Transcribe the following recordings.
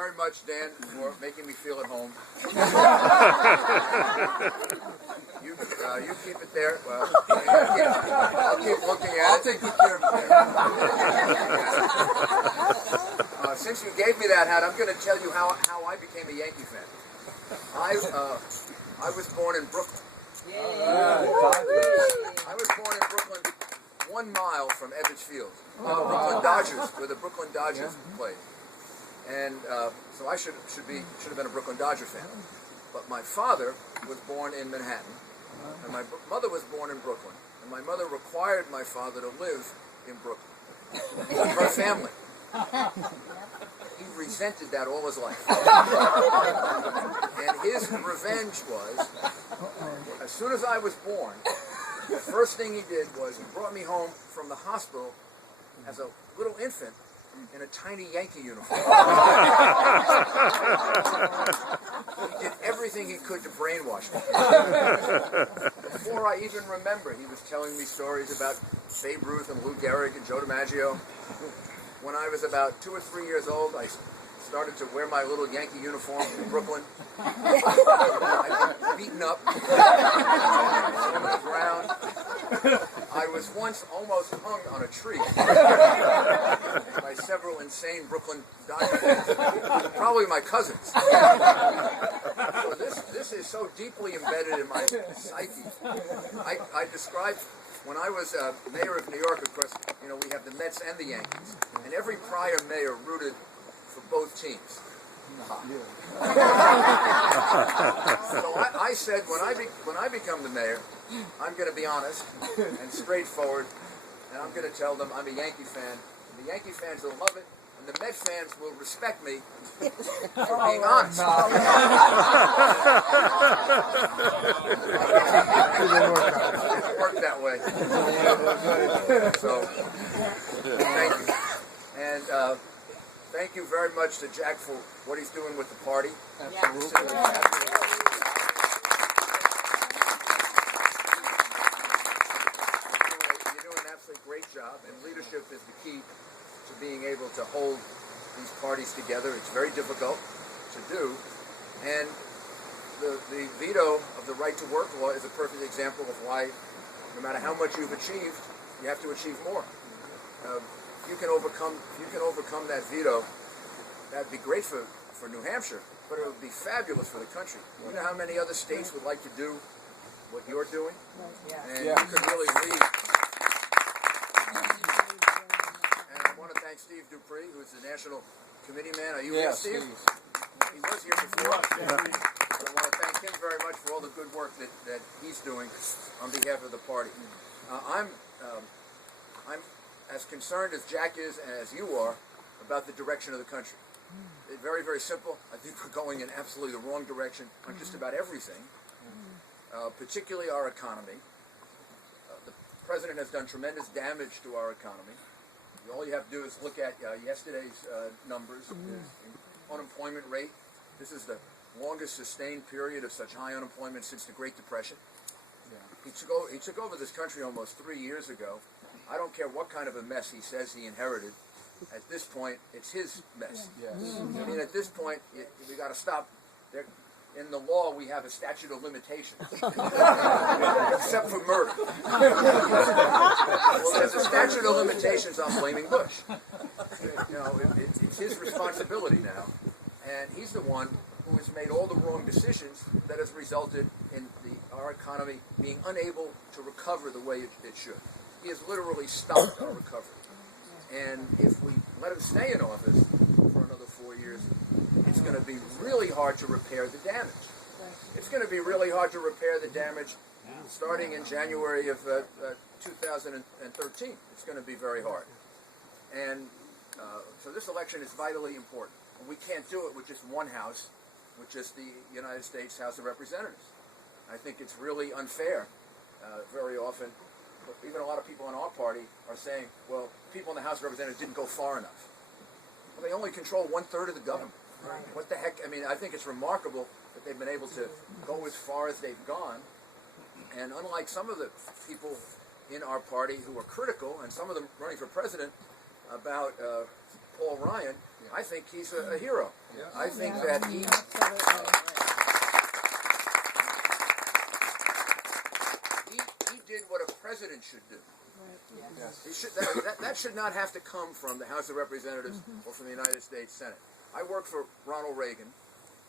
very much, Dan, for making me feel at home. You keep it there. Well, I'll keep looking at it. I'll take good care of it. Since you gave me that hat, I'm going to tell you how I became a Yankee fan. I was born in Brooklyn. I was born in Brooklyn, 1 mile from Ebbets Field, where the Brooklyn Dodgers played. And so I should have been a Brooklyn Dodger fan. But my father was born in Manhattan, and my mother was born in Brooklyn. And my mother required my father to live in Brooklyn. Her family. He resented that all his life. And his revenge was, as soon as I was born, the first thing he did was he brought me home from the hospital as a little infant in a tiny Yankee uniform. He did everything he could to brainwash me. Before I even remember, he was telling me stories about Babe Ruth and Lou Gehrig and Joe DiMaggio. When I was about 2 or 3 years old, I started to wear my little Yankee uniform in Brooklyn. I'd been beaten up on the ground. I was once almost hung on a tree by several insane Brooklyn Dodger fans, probably my cousins. So this is so deeply embedded in my psyche. I described, when I was mayor of New York, of course, we have the Mets and the Yankees, and every prior mayor rooted for both teams. So I said, when I become the mayor, I'm going to be honest and straightforward, and I'm going to tell them I'm a Yankee fan. And the Yankee fans will love it, and the Met fans will respect me for being honest. It worked that way. So, thank you. And thank you very much to Jack for what he's doing with the party. Absolutely. You're doing an absolutely great job, and leadership is the key to being able to hold these parties together. It's very difficult to do, and the veto of the right to work law is a perfect example of why, no matter how much you've achieved, you have to achieve more. If you can overcome that veto, that'd be great for New Hampshire, but it would be fabulous for the country. You know how many other states would like to do what you're doing? And you could really lead. And I want to thank Steve Dupree, who's the national committee man. Are you here, Steve? He was here before. I want to thank him very much for all the good work that he's doing on behalf of the party. I'm as concerned as Jack is and as you are about the direction of the country. It's very, very simple. I think we're going in absolutely the wrong direction on just about everything, particularly our economy. The president has done tremendous damage to our economy. All you have to do is look at yesterday's numbers. The unemployment rate. This is the longest sustained period of such high unemployment since the Great Depression. He took over this country almost 3 years ago. I don't care what kind of a mess he says he inherited. At this point, it's his mess. I mean, at this point, we got to stop. In the law, we have a statute of limitations, except for murder. Well, there's a statute of limitations on blaming Bush. It's his responsibility now, and he's the one who has made all the wrong decisions that has resulted in our economy being unable to recover the way it should. He has literally stopped our recovery. And if we let him stay in office for another 4 years, it's going to be really hard to repair the damage. It's going to be really hard to repair the damage starting in January of 2013. It's going to be very hard. And so this election is vitally important. And we can't do it with just one house, with just the United States House of Representatives. I think it's really unfair very often. Even a lot of people in our party are saying, well, people in the House of Representatives didn't go far enough. Well, they only control 1/3 of the government. What the heck? I mean, I think it's remarkable that they've been able to go as far as they've gone. And unlike some of the people in our party who are critical, and some of them running for president, about Paul Ryan, I think he's a hero. I think that he did what a president should do. He should, that should not have to come from the House of Representatives or from the United States Senate. I worked for Ronald Reagan.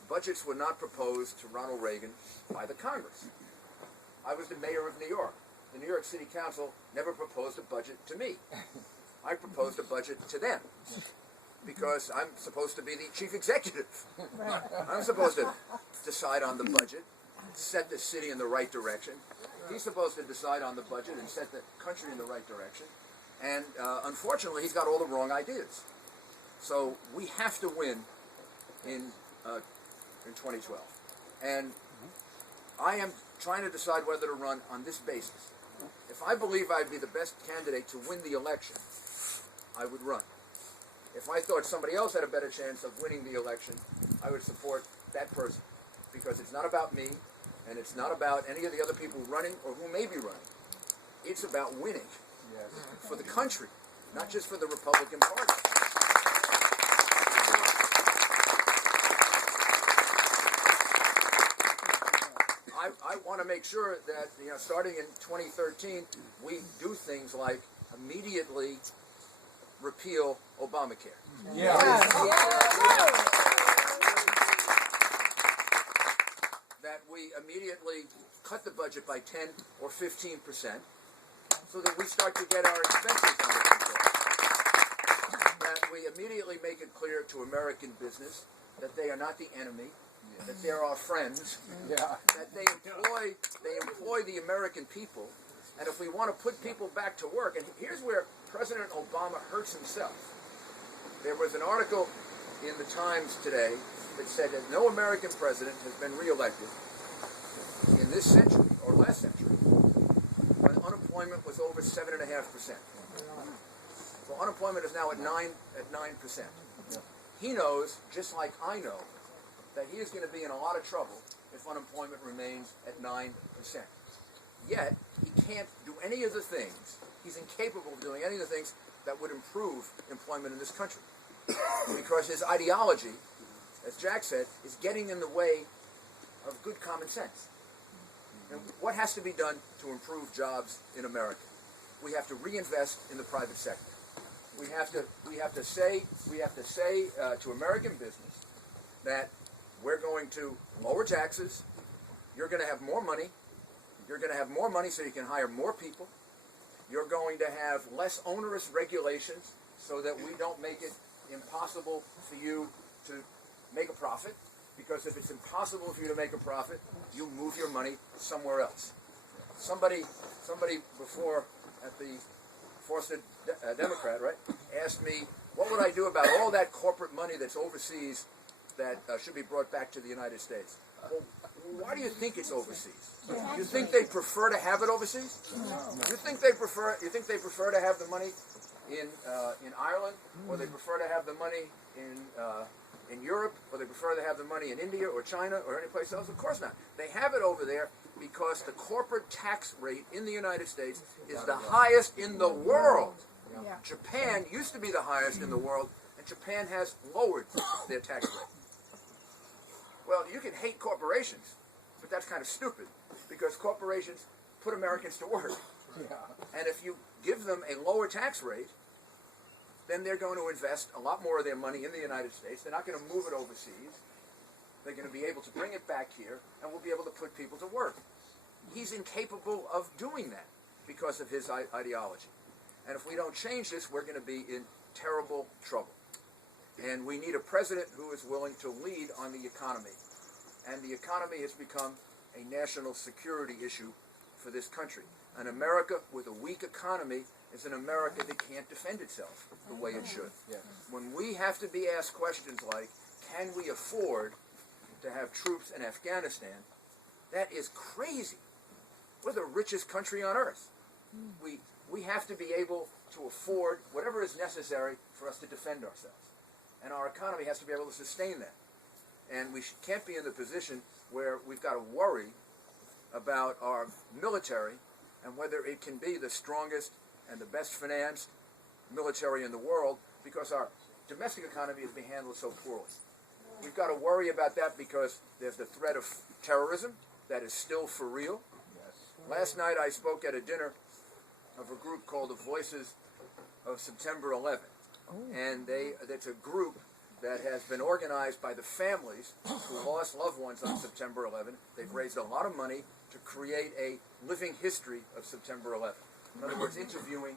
Budgets were not proposed to Ronald Reagan by the Congress. I was the mayor of New York. The New York City Council never proposed a budget to me. I proposed a budget to them because I'm supposed to be the chief executive. I'm supposed to decide on the budget, set the city in the right direction. He's supposed to decide on the budget and set the country in the right direction. And unfortunately, he's got all the wrong ideas. So we have to win in 2012. And I am trying to decide whether to run on this basis. If I believe I'd be the best candidate to win the election, I would run. If I thought somebody else had a better chance of winning the election, I would support that person. Because it's not about me, and it's not about any of the other people running or who may be running. It's about winning for the country, not just for the Republican Party. I want to make sure that, starting in 2013, we do things like immediately repeal Obamacare. That we immediately cut the budget by 10 or 15%, so that we start to get our expenses under control. That we immediately make it clear to American business that they are not the enemy, that they're our friends, that they employ the American people, and if we want to put people back to work, and here's where President Obama hurts himself. There was an article in the Times today that said that no American president has been reelected in this century or last century when unemployment was over 7.5%. So unemployment is now at 9%. He knows, just like I know, that he is going to be in a lot of trouble if unemployment remains at 9%. Yet, he can't do any of the things, he's incapable of doing any of the things that would improve employment in this country. Because his ideology, as Jack said, is getting in the way of good common sense. And what has to be done to improve jobs in America? We have to reinvest in the private sector. We have to say to American business that we're going to lower taxes. You're going to have more money. You're going to have more money so you can hire more people. You're going to have less onerous regulations so that we don't make it impossible for you to make a profit. Because if it's impossible for you to make a profit, you move your money somewhere else. Somebody before at the Forced Democrat, right, asked me, what would I do about all that corporate money that's overseas that should be brought back to the United States? Well, why do you think it's overseas? You think they prefer to have it overseas? You think they prefer to have the money in Ireland, or they prefer to have the money in Europe, or they prefer to have the money in India or China or any place else? Of course not. They have it over there because the corporate tax rate in the United States is the highest in the world. Japan used to be the highest in the world, and Japan has lowered their tax rate. Well, you can hate corporations, but that's kind of stupid, because corporations put Americans to work. And if you give them a lower tax rate, then they're going to invest a lot more of their money in the United States. They're not going to move it overseas. They're going to be able to bring it back here, and we'll be able to put people to work. He's incapable of doing that because of his ideology. And if we don't change this, we're going to be in terrible trouble. And we need a president who is willing to lead on the economy. And the economy has become a national security issue for this country. An America with a weak economy is an America that can't defend itself the way it should. When we have to be asked questions like, can we afford to have troops in Afghanistan, that is crazy. We're the richest country on earth. We have to be able to afford whatever is necessary for us to defend ourselves. And our economy has to be able to sustain that. And we can't be in the position where we've got to worry about our military and whether it can be the strongest and the best financed military in the world, because our domestic economy is being handled so poorly. we've got to worry about that because there's the threat of terrorism that is still for real. Last night I spoke at a dinner of a group called the Voices of September 11. And it's a group that has been organized by the families who lost loved ones on September 11. They've raised a lot of money to create a living history of September 11. In other words, interviewing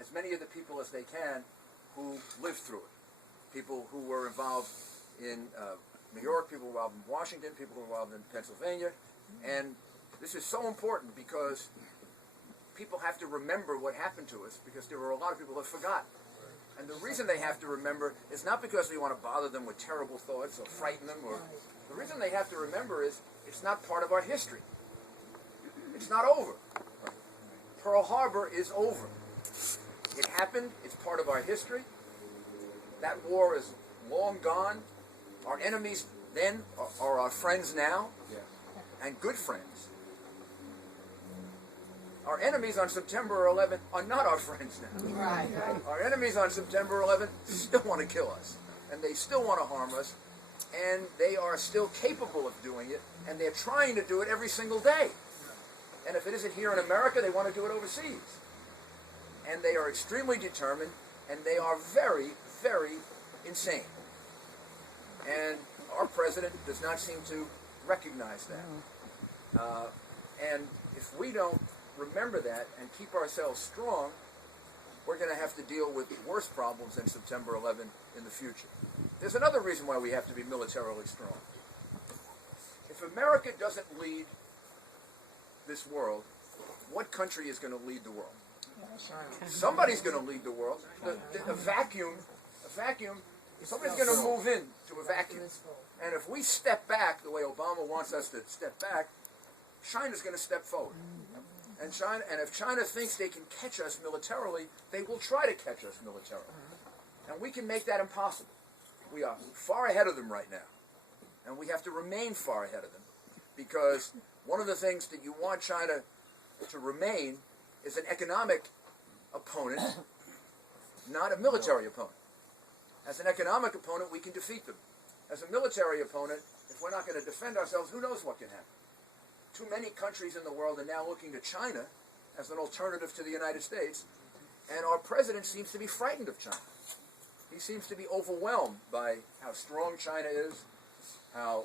as many of the people as they can who lived through it. People who were involved in New York, people involved in Washington, people involved in Pennsylvania. And this is so important because people have to remember what happened to us, because there were a lot of people that forgot. And the reason they have to remember is not because we want to bother them with terrible thoughts or frighten them. The reason they have to remember is it's not part of our history. It's not over. Pearl Harbor is over. It happened. It's part of our history. That war is long gone. Our enemies then are our friends now, and good friends. Our enemies on September 11th are not our friends now. Right. Our enemies on September 11th still want to kill us, and they still want to harm us, and they are still capable of doing it, and they're trying to do it every single day. And if it isn't here in America, they want to do it overseas. And they are extremely determined, and they are very, very insane. And our president does not seem to recognize that. And if we don't remember that and keep ourselves strong, we're going to have to deal with worse problems than September 11 in the future. There's another reason why we have to be militarily strong. If America doesn't lead this world, what country is going to lead the world? Somebody's going to lead the world. A vacuum, somebody's going to move in to a vacuum. And if we step back the way Obama wants us to step back, China's going to step forward. And if China thinks they can catch us militarily, they will try to catch us militarily. And we can make that impossible. We are far ahead of them right now. And we have to remain far ahead of them. Because one of the things that you want China to remain is an economic opponent, not a military opponent. As an economic opponent, we can defeat them. As a military opponent, if we're not going to defend ourselves, who knows what can happen? Too many countries in the world are now looking to China as an alternative to the United States, and our president seems to be frightened of China. He seems to be overwhelmed by how strong China is, how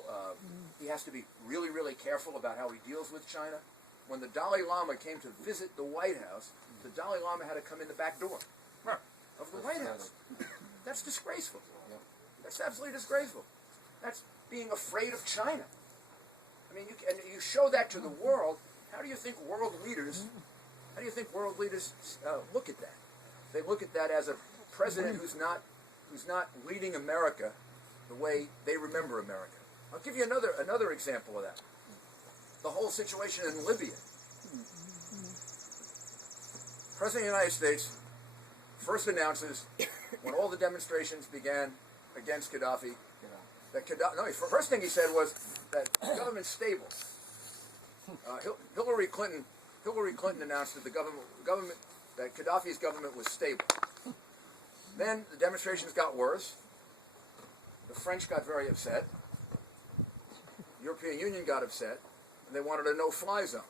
he has to be really, really careful about how he deals with China. When the Dalai Lama came to visit the White House, the Dalai Lama had to come in the back door of the White House. That's disgraceful. That's absolutely disgraceful. That's being afraid of China. I mean, you show that to the world. How do you think world leaders look at that? They look at that as a president who's not leading America the way they remember America. I'll give you another example of that. The whole situation in Libya. President of the United States first announces, when all the demonstrations began against Gaddafi, first thing he said was that the government's stable. Hillary Clinton announced that that Gaddafi's government was stable. Then the demonstrations got worse. The French got very upset. The European Union got upset, and they wanted a no-fly zone.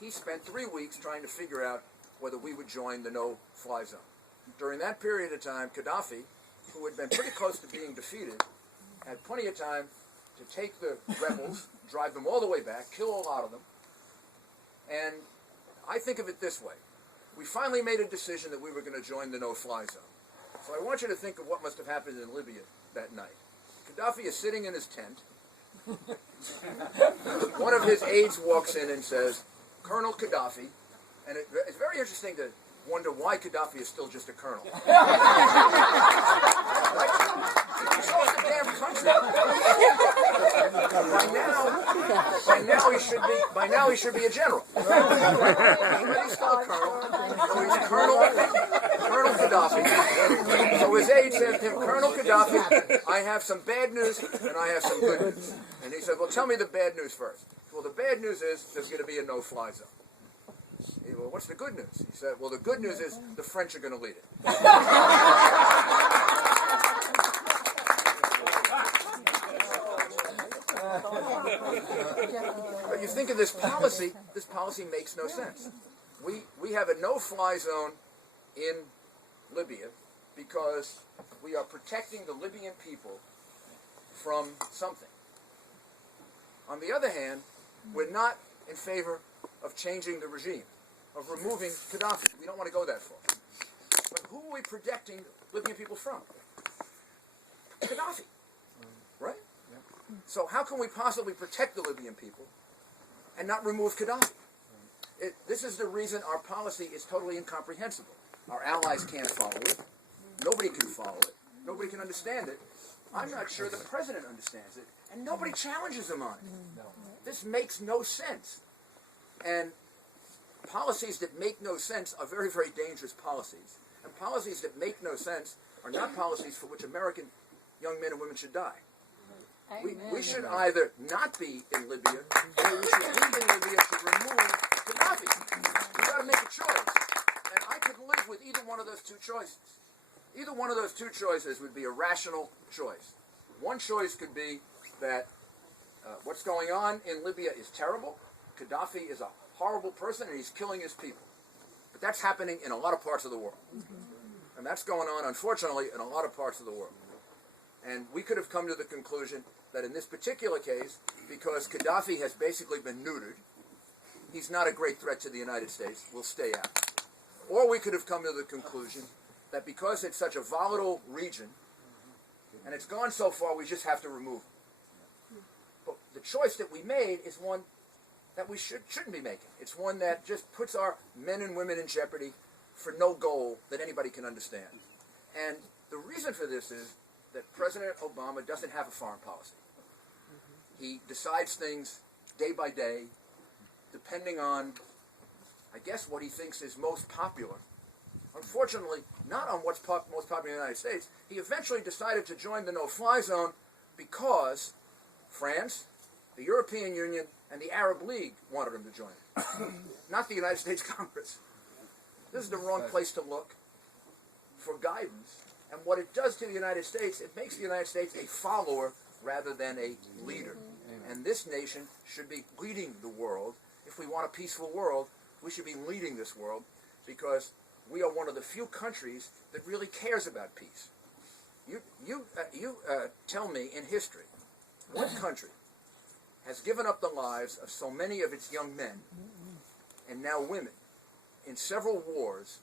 He spent 3 weeks trying to figure out whether we would join the no-fly zone. During that period of time, Gaddafi, who had been pretty close to being defeated, had plenty of time to take the rebels, drive them all the way back, kill a lot of them. And I think of it this way. We finally made a decision that we were going to join the no-fly zone. So I want you to think of what must have happened in Libya that night. Gaddafi is sitting in his tent. One of his aides walks in and says, "Colonel Gaddafi," and it's very interesting to wonder why Gaddafi is still just a colonel. Right? He controls the damn country. By now he should be a general. But he's still a colonel. So he's Colonel Gaddafi. So his aide says to him, "Colonel Gaddafi, I have some bad news and I have some good news." And he said, "Well, tell me the bad news first." Well, the bad news is there's going to be a no-fly zone. He said, "Well, what's the good news?" He said, "Well, the good news is the French are going to lead it." But you think of this policy makes no sense. We have a no-fly zone in Libya because we are protecting the Libyan people from something. On the other hand, we're not in favor of changing the regime, of removing Gaddafi. We don't want to go that far. But who are we protecting Libyan people from? Gaddafi, right? So how can we possibly protect the Libyan people and not remove Gaddafi? This is the reason our policy is totally incomprehensible. Our allies can't follow it. Nobody can follow it. Nobody can understand it. I'm not sure the president understands it. And nobody challenges him on it. This makes no sense. And policies that make no sense are very, very dangerous policies. And policies that make no sense are not policies for which American young men and women should die. We should either not be in Libya, or we should leave in Libya to remove Gaddafi. We've got to make a choice. And I could live with either one of those two choices. Either one of those two choices would be a rational choice. One choice could be that what's going on in Libya is terrible. Gaddafi is a horrible person and he's killing his people. But that's happening in a lot of parts of the world. And that's going on, unfortunately, in a lot of parts of the world. And we could have come to the conclusion that in this particular case, because Gaddafi has basically been neutered, he's not a great threat to the United States, we'll stay out. Or we could have come to the conclusion that because it's such a volatile region, and it's gone so far, we just have to remove it. But the choice that we made is one that we shouldn't be making. It's one that just puts our men and women in jeopardy for no goal that anybody can understand. And the reason for this is that President Obama doesn't have a foreign policy. He decides things day by day, depending on, I guess, what he thinks is most popular. Unfortunately, not on what's most popular in the United States. He eventually decided to join the no-fly zone because France, the European Union, and the Arab League wanted him to join. Not the United States Congress. This is the wrong place to look for guidance. And what it does to the United States, it makes the United States a follower rather than a leader. And this nation should be leading the world. If we want a peaceful world, we should be leading this world because we are one of the few countries that really cares about peace. You tell me in history, what country has given up the lives of so many of its young men and now women in several wars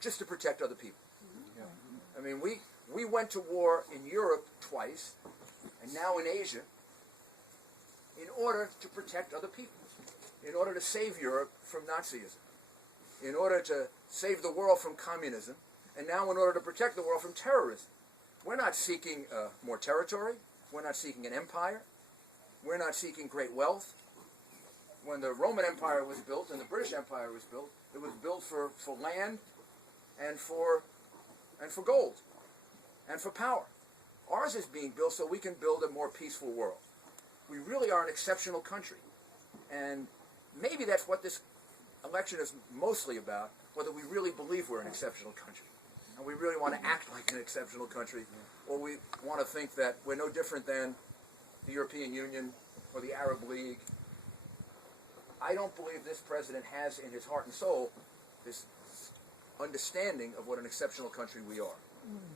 just to protect other people? I mean, we went to war in Europe twice, and now in Asia, in order to protect other people, in order to save Europe from Nazism, in order to save the world from communism, and now in order to protect the world from terrorism. We're not seeking more territory. We're not seeking an empire. We're not seeking great wealth. When the Roman Empire was built and the British Empire was built, it was built for land and for gold and for power. Ours is being built so we can build a more peaceful world. We really are an exceptional country. And maybe that's what this election is mostly about, whether we really believe we're an exceptional country. And we really want to act like an exceptional country, or we want to think that we're no different than the European Union or the Arab League. I don't believe this president has in his heart and soul this understanding of what an exceptional country we are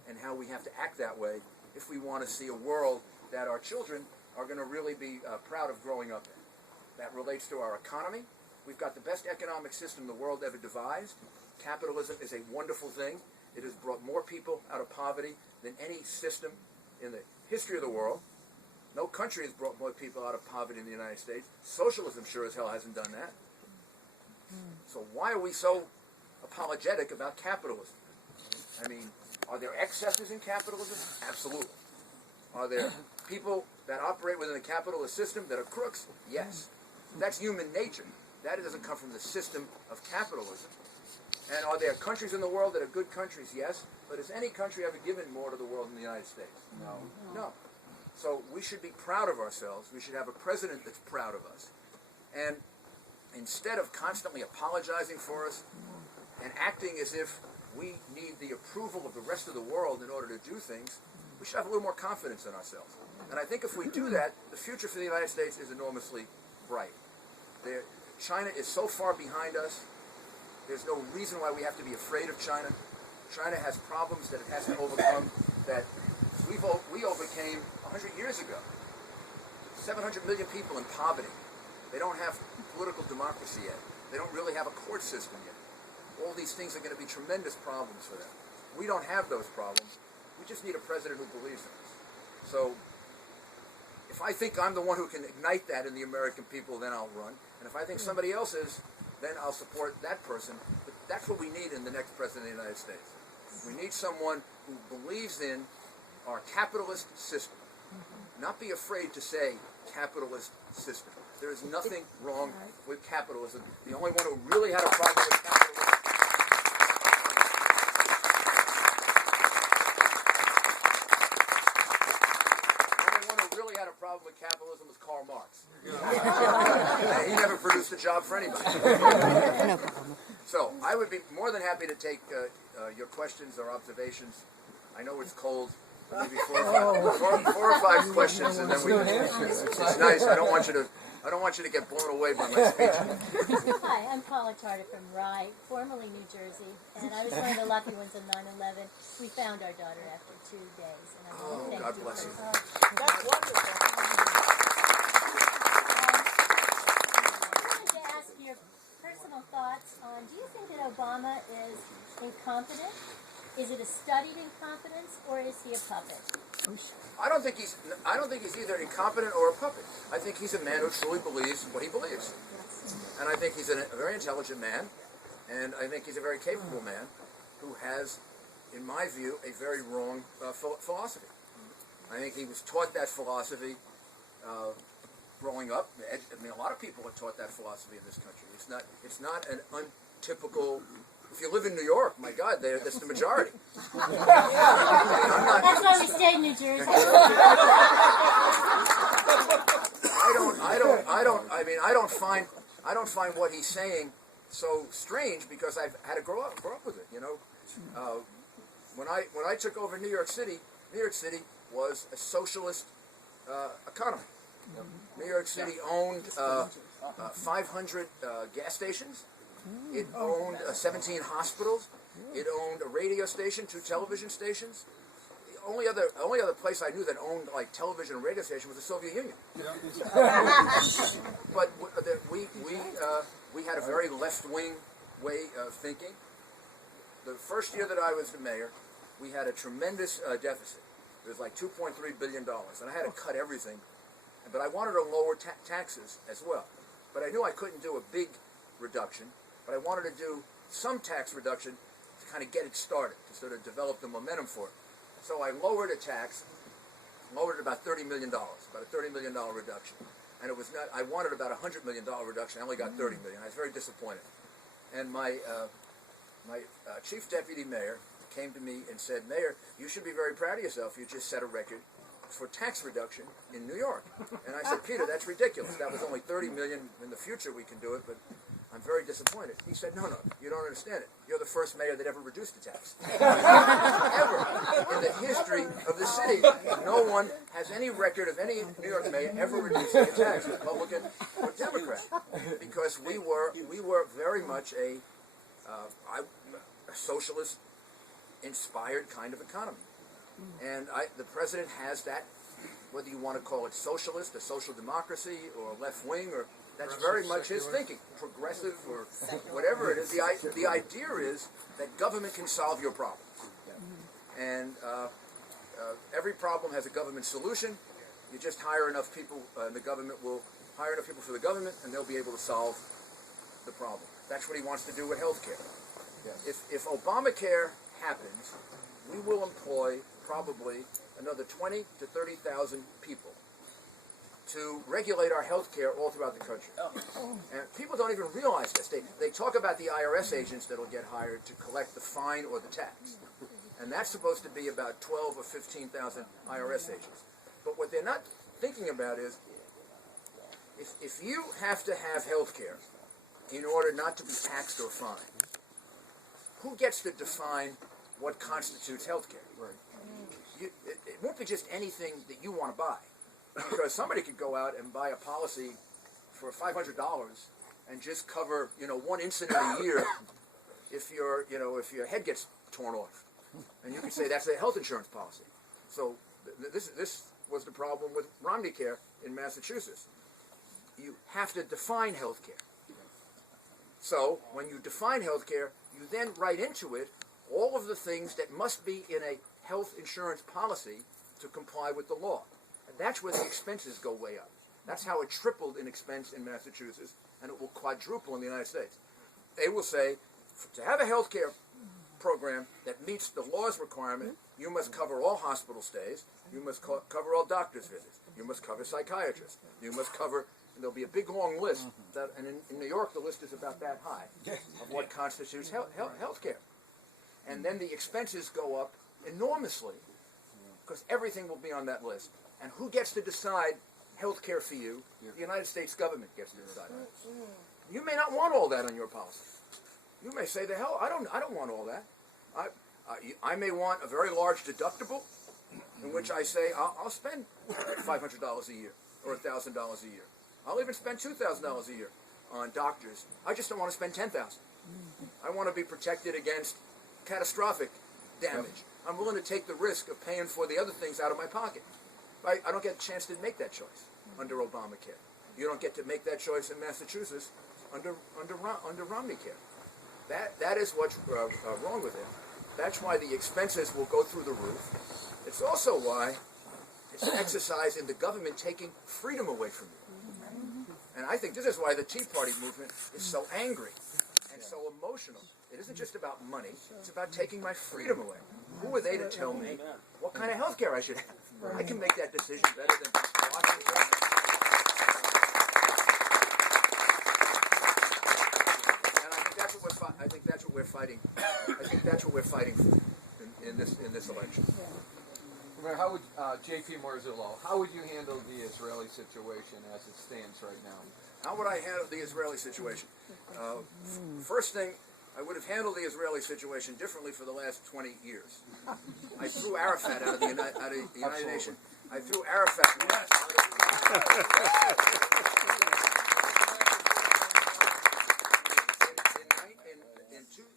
and how we have to act that way if we want to see a world that our children are going to really be proud of growing up in. That relates to our economy. We've got the best economic system the world ever devised. Capitalism is a wonderful thing. It has brought more people out of poverty than any system in the history of the world. No country has brought more people out of poverty than the United States. Socialism sure as hell hasn't done that. So why are we so apologetic about capitalism? I mean, are there excesses in capitalism? Absolutely. Are there people that operate within the capitalist system that are crooks? Yes. That's human nature. That doesn't come from the system of capitalism. And are there countries in the world that are good countries? Yes. But has any country ever given more to the world than the United States? No. No. So we should be proud of ourselves. We should have a president that's proud of us. And instead of constantly apologizing for us and acting as if we need the approval of the rest of the world in order to do things, we should have a little more confidence in ourselves. And I think if we do that, the future for the United States is enormously bright. China is so far behind us. There's no reason why we have to be afraid of China. China has problems that it has to overcome that we overcame 100 years ago. 700 million people in poverty. They don't have political democracy yet. They don't really have a court system yet. All these things are going to be tremendous problems for them. We don't have those problems. We just need a president who believes in us. So, if I think I'm the one who can ignite that in the American people, then I'll run. And if I think somebody else is, then I'll support that person. But that's what we need in the next president of the United States. We need someone who believes in our capitalist system. Not be afraid to say capitalist system. There is nothing wrong with capitalism. The only one who really had a problem with capitalism was Karl Marx. He never produced a job for anybody. So I would be more than happy to take your questions or observations. I know it's cold. Maybe four or five questions, and then we. It's nice. I don't want you to get blown away by my speech. Hi, I'm Paula Tarter from Rye, formerly New Jersey, and I was one of the lucky ones on 9/11. We found our daughter after 2 days, and I want to thank God you bless for you. That's wonderful. I wanted to ask your personal thoughts on, do you think that Obama is incompetent? Is it a studied incompetence, or is he a puppet? I don't think he's either incompetent or a puppet. I think he's a man who truly believes what he believes, and I think he's a very intelligent man, and I think he's a very capable man who has, in my view, a very wrong philosophy. I think he was taught that philosophy growing up. I mean, a lot of people are taught that philosophy in this country. It's not an untypical. If you live in New York, my God, that's the majority. That's why we stayed in New Jersey. I don't find what he's saying so strange because I've had to grow up with it. You know, when I took over New York City was a socialist economy. New York City owned 500 gas stations. It owned 17 hospitals. It owned a radio station, 2 television stations. The only other place I knew that owned like television and radio station was the Soviet Union. But we had a very left-wing way of thinking. The first year that I was the mayor, we had a tremendous deficit. It was like $2.3 billion, and I had to cut everything. But I wanted to lower taxes as well. But I knew I couldn't do a big reduction. But I wanted to do some tax reduction to kind of get it started, to sort of develop the momentum for it. So I lowered a tax, lowered it about $30 million, about a $30 million reduction. And it was not, I wanted about a $100 million reduction. I only got $30 million. I was very disappointed. And my chief deputy mayor came to me and said, "Mayor, you should be very proud of yourself. You just set a record for tax reduction in New York." And I said, "Peter, that's ridiculous. That was only $30 million. In the future we can do it, but I'm very disappointed." He said, no, you don't understand it. You're the first mayor that ever reduced the tax. Ever. In the history of the city, no one has any record of any New York mayor ever reducing a tax, Republican or Democrat. Because we were very much a socialist-inspired kind of economy. And the president has that, whether you want to call it socialist, or social democracy, or left-wing, or that's very much his thinking, progressive or whatever it is. The idea is that government can solve your problems. And every problem has a government solution. You just hire enough people, and the government will hire enough people for the government, and they'll be able to solve the problem. That's what he wants to do with health care. If Obamacare happens, we will employ probably another 20 to 30,000 people to regulate our health care all throughout the country. And people don't even realize this. They talk about the IRS agents that will get hired to collect the fine or the tax. And that's supposed to be about 12 or 15,000 IRS agents. But what they're not thinking about is, if you have to have health care in order not to be taxed or fined, who gets to define what constitutes health care? It won't be just anything that you want to buy. because somebody could go out and buy a policy for $500 and just cover, one incident a year if your head gets torn off, and you could say that's a health insurance policy. So this was the problem with Romney Care in Massachusetts. You have to define health care. So when you define health care, you then write into it all of the things that must be in a health insurance policy to comply with the law. And that's where the expenses go way up. That's how it tripled in expense in Massachusetts, and it will quadruple in the United States. They will say, to have a health care program that meets the law's requirement, you must cover all hospital stays, you must cover all doctor's visits, you must cover psychiatrists, you must cover, and there'll be a big long list, and in New York the list is about that high, of what constitutes health care. And then the expenses go up enormously, because everything will be on that list. And who gets to decide health care for you? The United States government gets to decide that. You may not want all that on your policy. You may say, the hell, I don't want all that. I may want a very large deductible, in which I say, I'll spend $500 a year, or $1,000 a year. I'll even spend $2,000 a year on doctors. I just don't want to spend $10,000. I want to be protected against catastrophic damage. I'm willing to take the risk of paying for the other things out of my pocket. I don't get a chance to make that choice under Obamacare. You don't get to make that choice in Massachusetts under Romney Care. That is what's wrong with it. That's why the expenses will go through the roof. It's also why it's an exercise in the government taking freedom away from you. And I think this is why the Tea Party movement is so angry and so emotional. It isn't just about money. It's about taking my freedom away. Who are they to tell me what kind of health care I should have? I can make that decision better than Washington. And I think that's what we're fighting. I think that's what we're fighting for in this election. How would J.P. Marzullo, how would you handle the Israeli situation as it stands right now? How would I handle the Israeli situation? First thing, I would have handled the Israeli situation differently for the last 20 years. I threw Arafat out of the United Nations. I threw Arafat.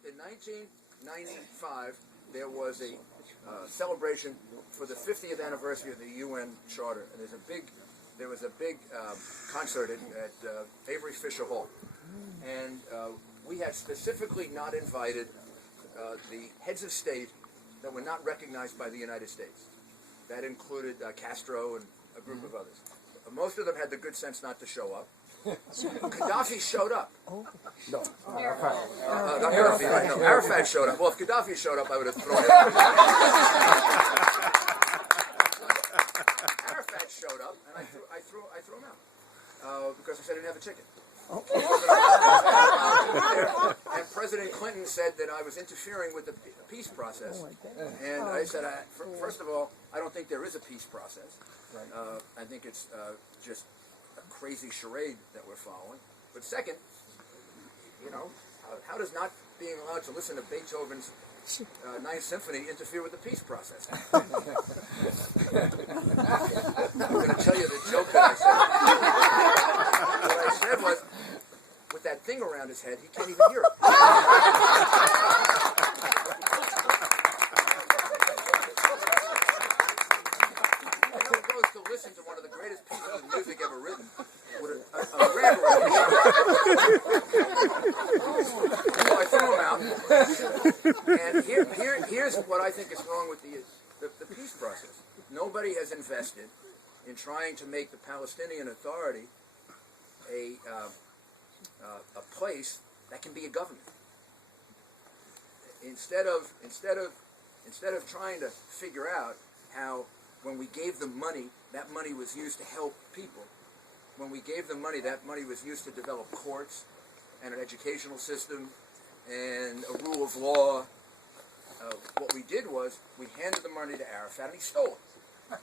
In 1995, there was a celebration for the 50th anniversary of the UN Charter, and there was a big concert at Avery Fisher Hall, and we had specifically not invited the heads of state that were not recognized by the United States. That included Castro and a group of others. Most of them had the good sense not to show up. Gaddafi showed up. No. Arafat showed up. Well, if Gaddafi showed up, I would have thrown him. Arafat showed up, and I threw him out because I said I didn't have a ticket. And President Clinton said that I was interfering with the peace process. And I said, first of all, I don't think there is a peace process. I think it's just a crazy charade that we're following. But second, how does not being allowed to listen to Beethoven's Ninth Symphony interfere with the peace process? I'm going to tell you the joke that I said. What I said was, with that thing around his head, he can't even hear it. He goes to listen to one of the greatest pieces of music ever written with a red around his head. So I threw him out. And here's what I think is wrong with the peace process. Nobody has invested in trying to make the Palestinian Authority a place that can be a government. Instead of trying to figure out how, when we gave them money, that money was used to help people. When we gave them money, that money was used to develop courts and an educational system and a rule of law. What we did was we handed the money to Arafat and he stole it.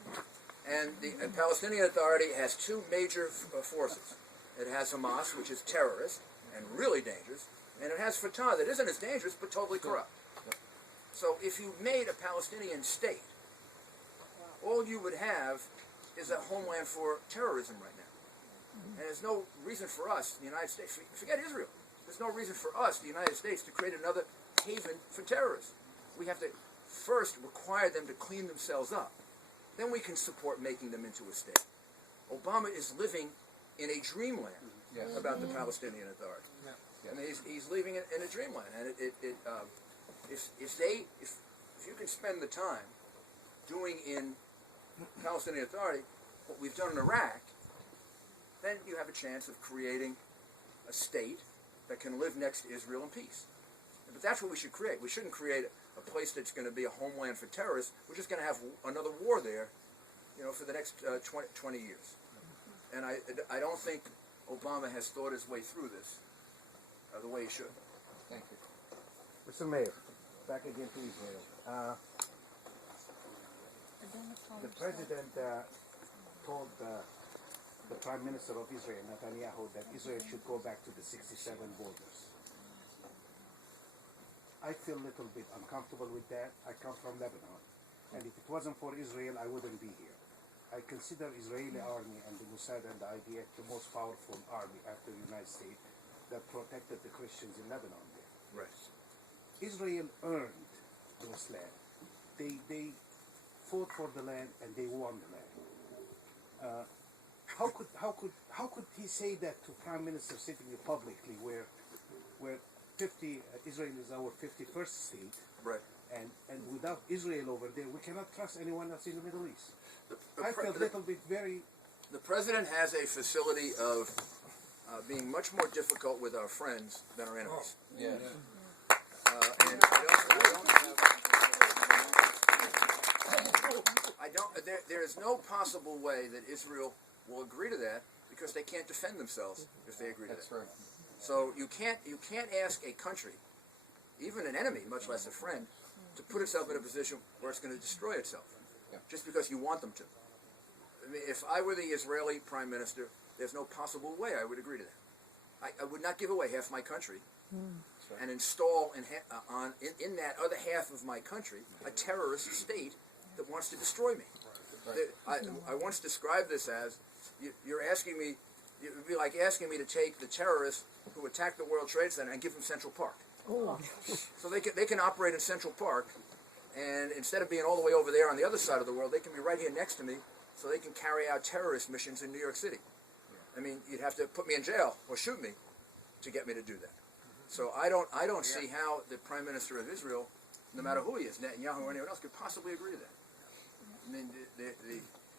And the Palestinian Authority has two major forces. It has Hamas, which is terrorist and really dangerous, and it has Fatah that isn't as dangerous but totally corrupt. So if you made a Palestinian state, all you would have is a homeland for terrorism right now. And there's no reason for us, the United States, forget Israel, there's no reason for us, the United States, to create another haven for terrorists. We have to first require them to clean themselves up. Then we can support making them into a state. Obama is living in a dreamland about the Palestinian Authority. Yeah. I mean, he's living in a dreamland. And if you can spend the time doing in Palestinian Authority what we've done in Iraq, then you have a chance of creating a state that can live next to Israel in peace. But that's what we should create. We shouldn't create a place that's going to be a homeland for terrorists. We're just going to have another war there, for the next 20 years. And I don't think Obama has thought his way through this the way he should. Thank you. Mr. Mayor, back again to Israel. The president told the Prime Minister of Israel, Netanyahu, that Israel should go back to the 67 borders. I feel a little bit uncomfortable with that. I come from Lebanon, and if it wasn't for Israel, I wouldn't be here. I consider Israeli army and the Mossad and the IDF the most powerful army after the United States that protected the Christians in Lebanon there. Right. Israel earned those land. They fought for the land and they won the land. How could he say that to Prime Minister sitting publicly where 50 Israel is our 51st state, Right. and without Israel over there, we cannot trust anyone else in the Middle East. I feel a The little bit very. The president has a facility of being much more difficult with our friends than our enemies. Yeah. And there is no possible way that Israel will agree to that because they can't defend themselves if they agree to That's that. right. So you can't ask a country, even an enemy, much less a friend, to put itself in a position where it's going to destroy itself, just because you want them to. I mean, if I were the Israeli Prime Minister, there's no possible way I would agree to that. I would not give away half my country and install in that other half of my country a terrorist state that wants to destroy me. Right. I once described this as, you're asking me, it would be like asking me to take the terrorists who attacked the World Trade Center and give them Central Park. So they can operate in Central Park, and instead of being all the way over there on the other side of the world, they can be right here next to me, so they can carry out terrorist missions in New York City. I mean, you'd have to put me in jail or shoot me to get me to do that. So I don't see how the Prime Minister of Israel, no matter who he is, Netanyahu or anyone else, could possibly agree to that. I mean,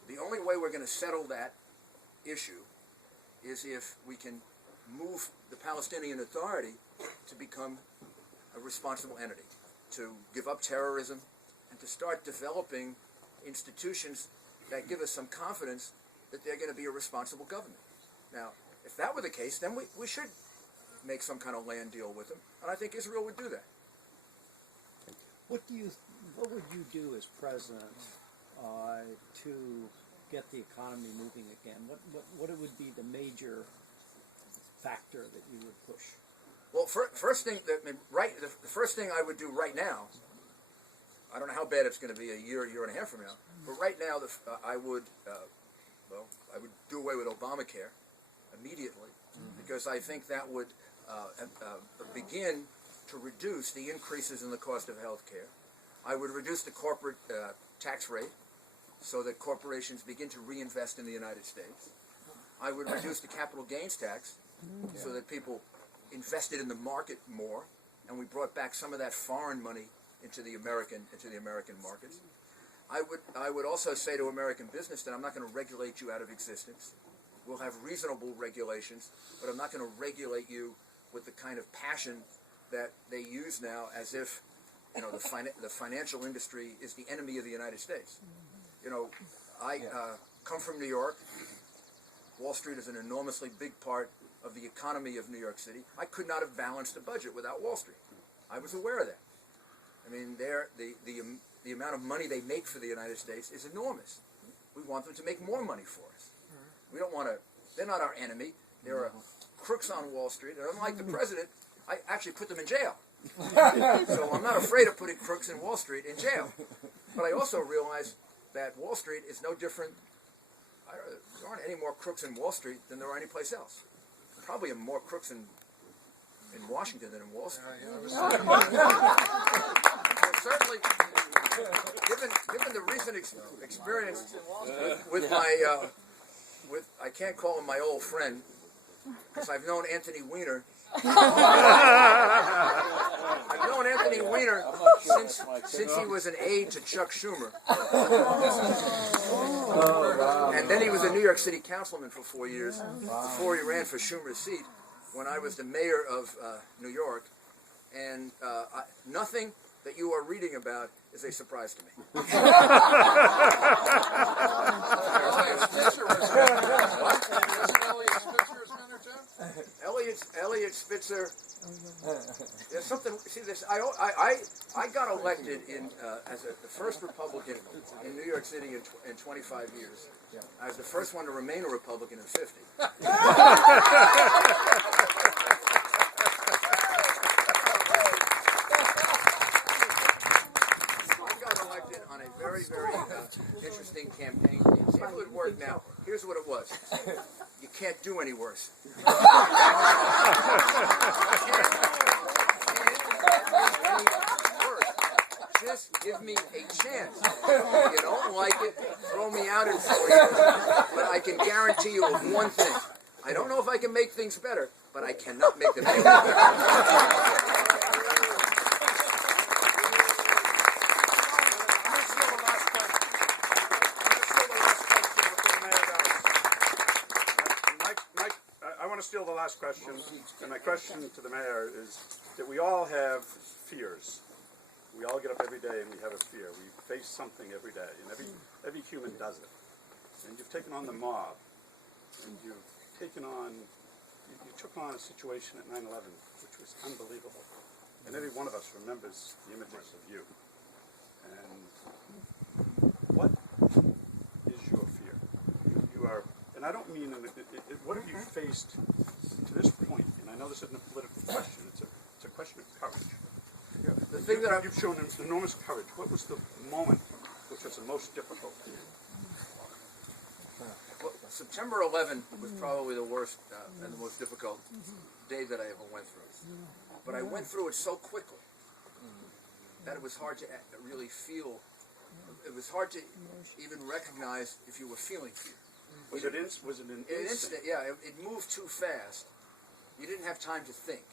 the only way we're going to settle that issue is if we can move the Palestinian Authority to become a responsible entity, to give up terrorism, and to start developing institutions that give us some confidence that they're going to be a responsible government. Now, if that were the case, then we should make some kind of land deal with them, and I think Israel would do that. What would you do as president to get the economy moving again? What would be the major factor that you would push? Well, first thing, the first thing I would do right now, I don't know how bad it's going to be a year and a half from now, but right now I would do away with Obamacare immediately, because I think that would begin to reduce the increases in the cost of health care. I would reduce the corporate tax rate so that corporations begin to reinvest in the United States. I would reduce the capital gains tax so that people invested in the market more, and we brought back some of that foreign money into the American markets. I would also say to American business that I'm not going to regulate you out of existence. We'll have reasonable regulations, but I'm not going to regulate you with the kind of passion that they use now, as if the financial industry is the enemy of the United States. I come from New York. Wall Street is an enormously big part of the economy of New York City. I could not have balanced a budget without Wall Street. I was aware of that. I mean, the amount of money they make for the United States is enormous. We want them to make more money for us. We don't want to. They're not our enemy. They're crooks on Wall Street. And unlike the president, I actually put them in jail. So I'm not afraid of putting crooks in Wall Street in jail. But I also realize that Wall Street is no different there aren't any more crooks in Wall Street than there are any place else. Probably more crooks in Washington than in Wall Street. Certainly, given the recent experience with my, I can't call him my old friend, because I've known Anthony Weiner. I've known Anthony Weiner since he was an aide to Chuck Schumer. And then he was a New York City councilman for 4 years before he ran for Schumer's seat when I was the mayor of New York. And nothing that you are reading about is a surprise to me. Elliot Spitzer. There's something. See this. I got elected as the first Republican in New York City in 25 years. I was the first one to remain a Republican in 50. Very interesting campaign. See if it would work now. Here's what it was. You can't do any worse. Just give me a chance. If you don't like it, throw me out in 4 years. But I can guarantee you of one thing. I don't know if I can make things better, but I cannot make them any better. Steal the last question, and my question to the mayor is that we all have fears. We all get up every day and we have a fear. We face something every day, and every human does it. And you've taken on the mob, and you took on a situation at 9/11 which was unbelievable. And every one of us remembers the images of you. And what is your fear? You are. And I don't mean, what have you faced to this point? And I know this isn't a political question, it's a question of courage. Yeah, the thing that you've shown enormous courage. What was the moment which was the most difficult for you? Well, September 11 was probably the worst and the most difficult day that I ever went through. But I went through it so quickly that it was hard to really feel, it was hard to even recognize if you were feeling fear. Was it an instant? Yeah, it moved too fast. You didn't have time to think.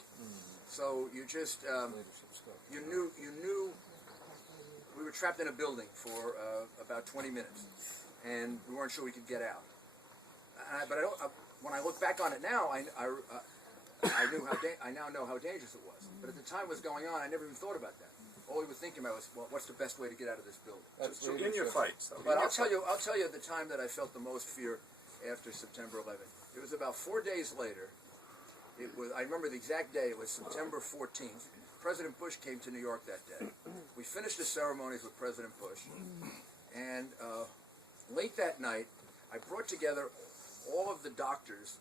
So you just, you knew we were trapped in a building for about 20 minutes, and we weren't sure we could get out. But when I look back on it now, I now know how dangerous it was. But at the time it was going on, I never even thought about that. All we were thinking about was, well, what's the best way to get out of this building? So in your fights, but I'll tell you the time that I felt the most fear after September 11th. It was about 4 days later. I remember the exact day. It was September 14th. President Bush came to New York that day. We finished the ceremonies with President Bush, and late that night, I brought together all of the doctors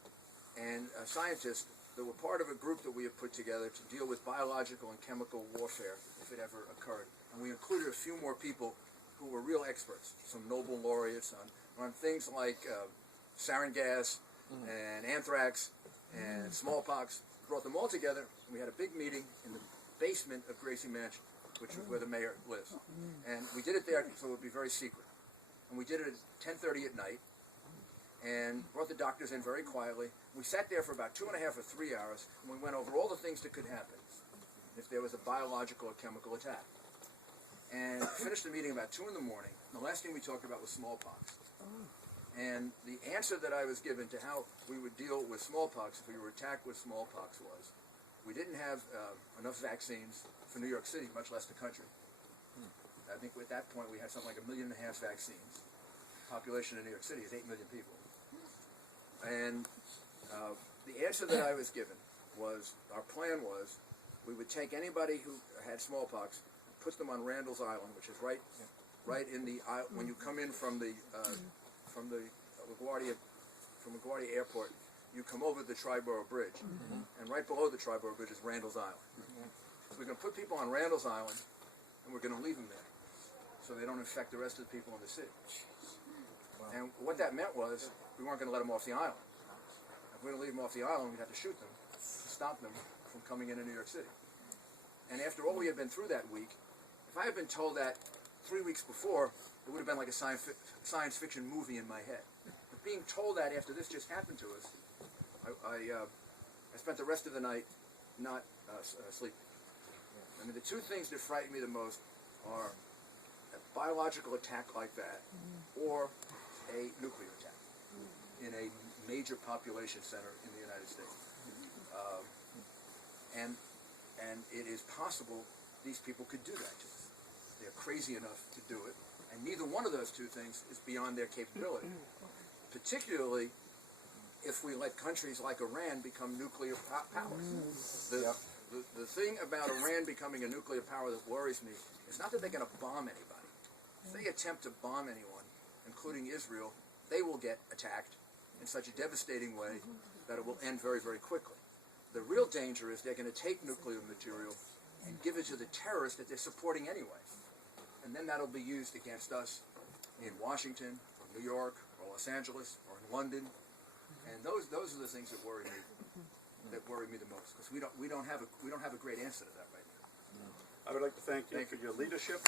and scientists that were part of a group that we had put together to deal with biological and chemical warfare if it ever occurred. And we included a few more people who were real experts, some Nobel laureates on things like sarin gas and anthrax and smallpox. Brought them all together, and we had a big meeting in the basement of Gracie Mansion, which is where the mayor lives. And we did it there so it would be very secret. And we did it at 10:30 at night, and brought the doctors in very quietly. We sat there for about 2.5 or 3 hours, and we went over all the things that could happen if there was a biological or chemical attack. And finished the meeting about 2 in the morning. The last thing we talked about was smallpox. And the answer that I was given to how we would deal with smallpox if we were attacked with smallpox was, we didn't have enough vaccines for New York City, much less the country. I think at that point we had something like 1.5 million vaccines. Population in New York City is 8 million people. And the answer that I was given was, our plan was, we would take anybody who had smallpox, put them on Randall's Island, which is right in the when you come in from LaGuardia Airport, you come over the Triborough Bridge, and right below the Triborough Bridge is Randall's Island. So we're going to put people on Randall's Island, and we're going to leave them there, so they don't infect the rest of the people in the city. And what that meant was we weren't going to let them off the island. If we were going to leave them off the island, we'd have to shoot them to stop them from coming into New York City. And after all we had been through that week, if I had been told that 3 weeks before, it would have been like a science fiction movie in my head. But being told that after this just happened to us, I spent the rest of the night not sleeping. I mean, the two things that frighten me the most are a biological attack like that or a nuclear attack in a major population center in the United States. And it is possible these people could do that to us. They're crazy enough to do it, and neither one of those two things is beyond their capability, particularly if we let countries like Iran become nuclear powers. The thing about Iran becoming a nuclear power that worries me is not that they're going to bomb anybody. If they attempt to bomb anyone, including Israel, they will get attacked in such a devastating way that it will end very, very quickly. The real danger is they're going to take nuclear material and give it to the terrorists that they're supporting anyway. And then that'll be used against us in Washington, or New York, or Los Angeles, or in London. And those are the things that worry me the most, because we don't have a great answer to that right now. I would like to thank you for your leadership.